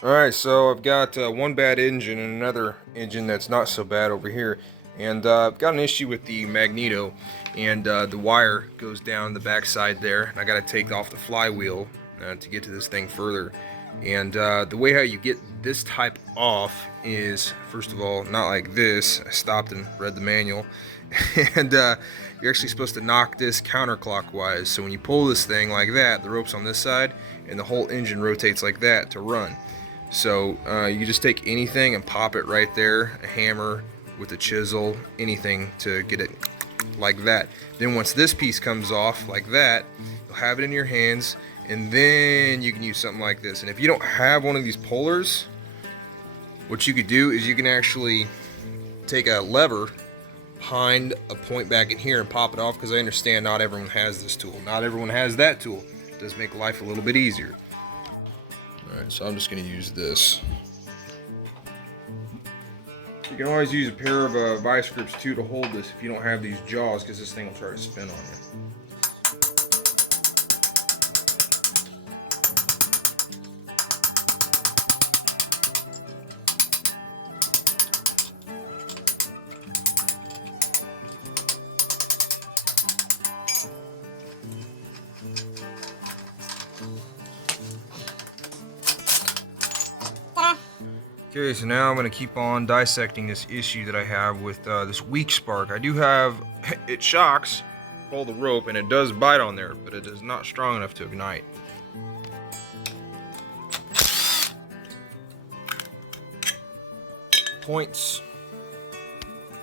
Alright, so I've got one bad engine and another engine that's not so bad over here. And I've got an issue with the magneto, and the wire goes down the backside there. And I got to take off the flywheel to get to this thing further. And the way how you get this type off is, first of all, not like this. I stopped and read the manual. And you're actually supposed to knock this counterclockwise. So when you pull this thing like that, the rope's on this side, and the whole engine rotates like that to run. So you just take anything and pop it right there, a hammer with a chisel, anything to get it like that. Then once this piece comes off like that, you'll have it in your hands, and then you can use something like this. And if you don't have one of these pullers, what you could do is you can actually take a lever behind a point back in here and pop it off, because I understand not everyone has this tool. Not everyone has that tool. It does make life a little bit easier. Alright, so I'm just going to use this. You can always use a pair of vice grips too to hold this if you don't have these jaws, because this thing will try to spin on you. Okay, so now I'm going to keep on dissecting this issue that I have with this weak spark. I do have, it shocks, pull the rope, and it does bite on there, but it is not strong enough to ignite. Points.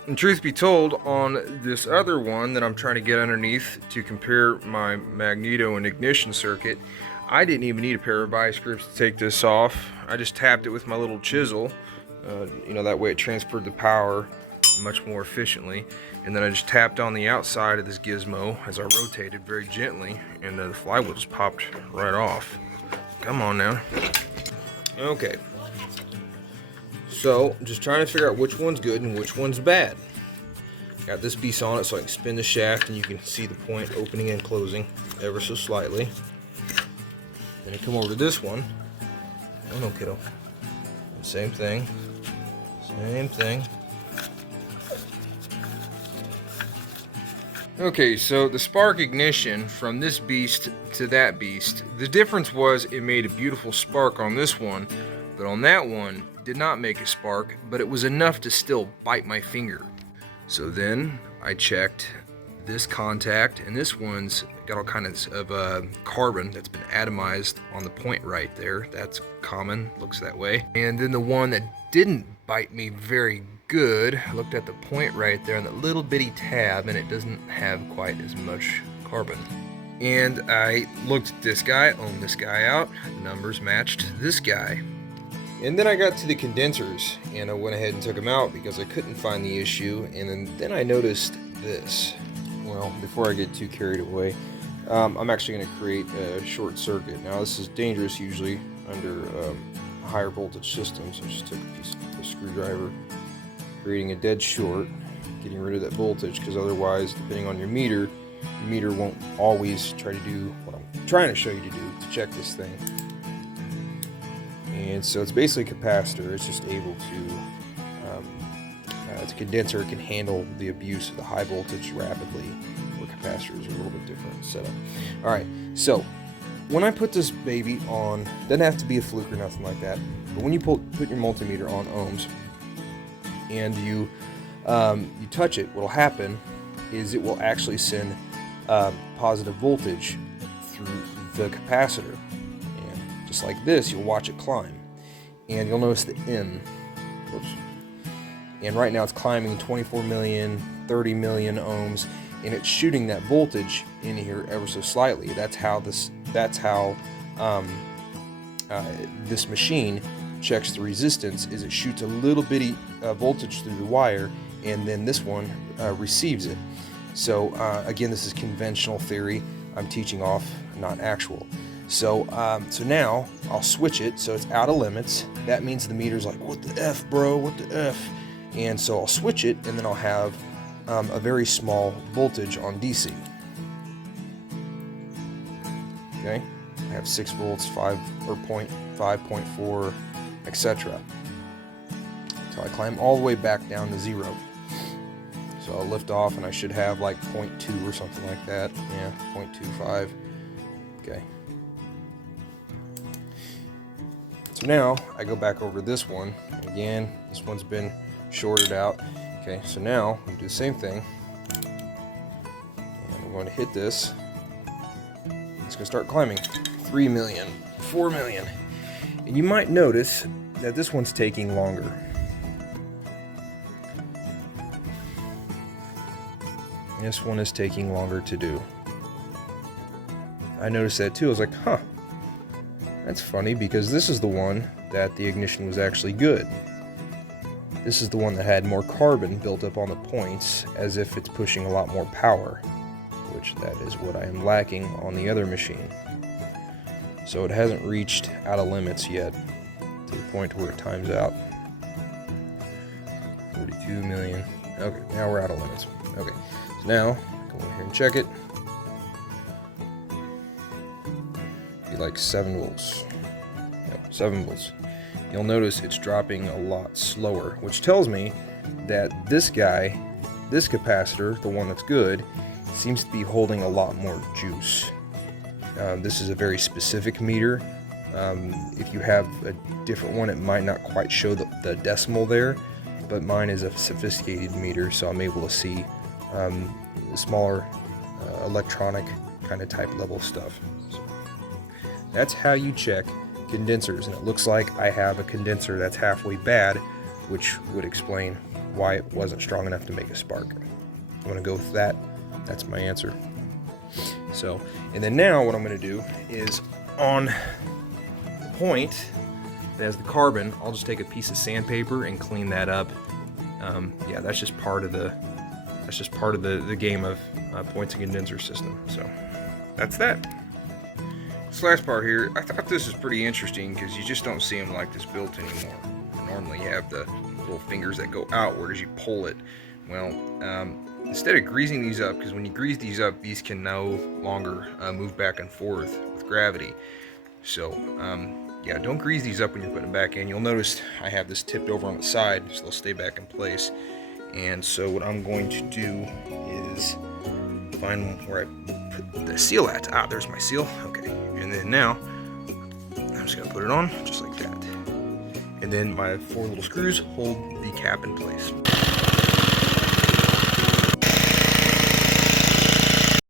And truth be told, on this other one that I'm trying to get underneath to compare my magneto and ignition circuit, I didn't even need a pair of vice grips to take this off. I just tapped it with my little chisel. That way it transferred the power much more efficiently. And then I just tapped on the outside of this gizmo as I rotated very gently, and the flywheel just popped right off. Come on now. Okay. So, just trying to figure out which one's good and which one's bad. Got this piece on it so I can spin the shaft, and you can see the point opening and closing ever so slightly. Then you come over to this one. Oh no, kiddo. Same thing. Same thing. Okay, so the spark ignition from this beast to that beast, the difference was it made a beautiful spark on this one, but on that one did not make a spark, but it was enough to still bite my finger. So then I checked this contact, and this one's got all kinds of carbon that's been atomized on the point right there. That's common, looks that way. And then the one that didn't bite me very good, I looked at the point right there and that little bitty tab, and it doesn't have quite as much carbon. And I looked at this guy, ohmed this guy out, the numbers matched this guy. And then I got to the condensers, and I went ahead and took them out because I couldn't find the issue. And then I noticed this. Well, before I get too carried away, I'm actually going to create a short circuit. Now, this is dangerous usually under higher voltage systems. I just took a screwdriver, creating a dead short, getting rid of that voltage, because otherwise, depending on your meter won't always try to do what I'm trying to show you to do to check this thing. And so it's basically a capacitor. It's just able to, it's a condenser. It can handle the abuse of the high voltage rapidly, where capacitors are a little bit different setup. All right, so when I put this baby on, doesn't have to be a fluke or nothing like that, but when you put your multimeter on ohms and you touch it, what'll happen is it will actually send positive voltage through the capacitor. And just like this, you'll watch it climb. And you'll notice the M. Whoops. And right now it's climbing 24 million, 30 million ohms, and it's shooting that voltage in here ever so slightly. That's how this machine checks the resistance, is it shoots a little bitty voltage through the wire, and then this one receives it. So again, this is conventional theory. I'm teaching off, not actual. So now I'll switch it so it's out of limits. That means the meter's like, what the F, bro, what the F? And so I'll switch it, and then I'll have a very small voltage on DC. Okay, I have 6 volts, 5 or 0.5, 0.4, etc. So I climb all the way back down to 0. So I'll lift off and I should have like 0.2 or something like that. Yeah, 0.25. Okay. So now I go back over this one. Again, this one's been shorted out. Okay, so now we do the same thing. And I'm going to hit this. It's going to start climbing. 3 million, 4 million. And you might notice that this one's taking longer. This one is taking longer to do. I noticed that too. I was like, huh, that's funny, because this is the one that the ignition was actually good. This is the one that had more carbon built up on the points, as if it's pushing a lot more power, which that is what I am lacking on the other machine. So it hasn't reached out of limits yet, to the point where it times out. 42 million. Okay, now we're out of limits. Okay, so now, go in here and check it. Be like 7 volts. Yep, 7 volts. You'll notice it's dropping a lot slower, which tells me that this guy, this capacitor, the one that's good, seems to be holding a lot more juice. This is a very specific meter. If you have a different one, it might not quite show the decimal there, but mine is a sophisticated meter, so I'm able to see smaller electronic kind of type level stuff. So that's how you check condensers, and it looks like I have a condenser that's halfway bad, which would explain why it wasn't strong enough to make a spark. I'm going to go with that. That's my answer. So, and then now what I'm going to do is on the point that has the carbon, I'll just take a piece of sandpaper and clean that up. Yeah, that's just part of the game of points and condenser system. So that's that. This last part here, I thought this is pretty interesting because you just don't see them like this built anymore. Normally you have the little fingers that go outward as you pull it. Well, instead of greasing these up, because when you grease these up, these can no longer move back and forth with gravity. So, yeah, don't grease these up when you're putting them back in. You'll notice I have this tipped over on the side, so they'll stay back in place. And so what I'm going to do is find where I put the seal at. Ah, there's my seal. Okay, and then now I'm just going to put it on just like that. And then my 4 little screws hold the cap in place.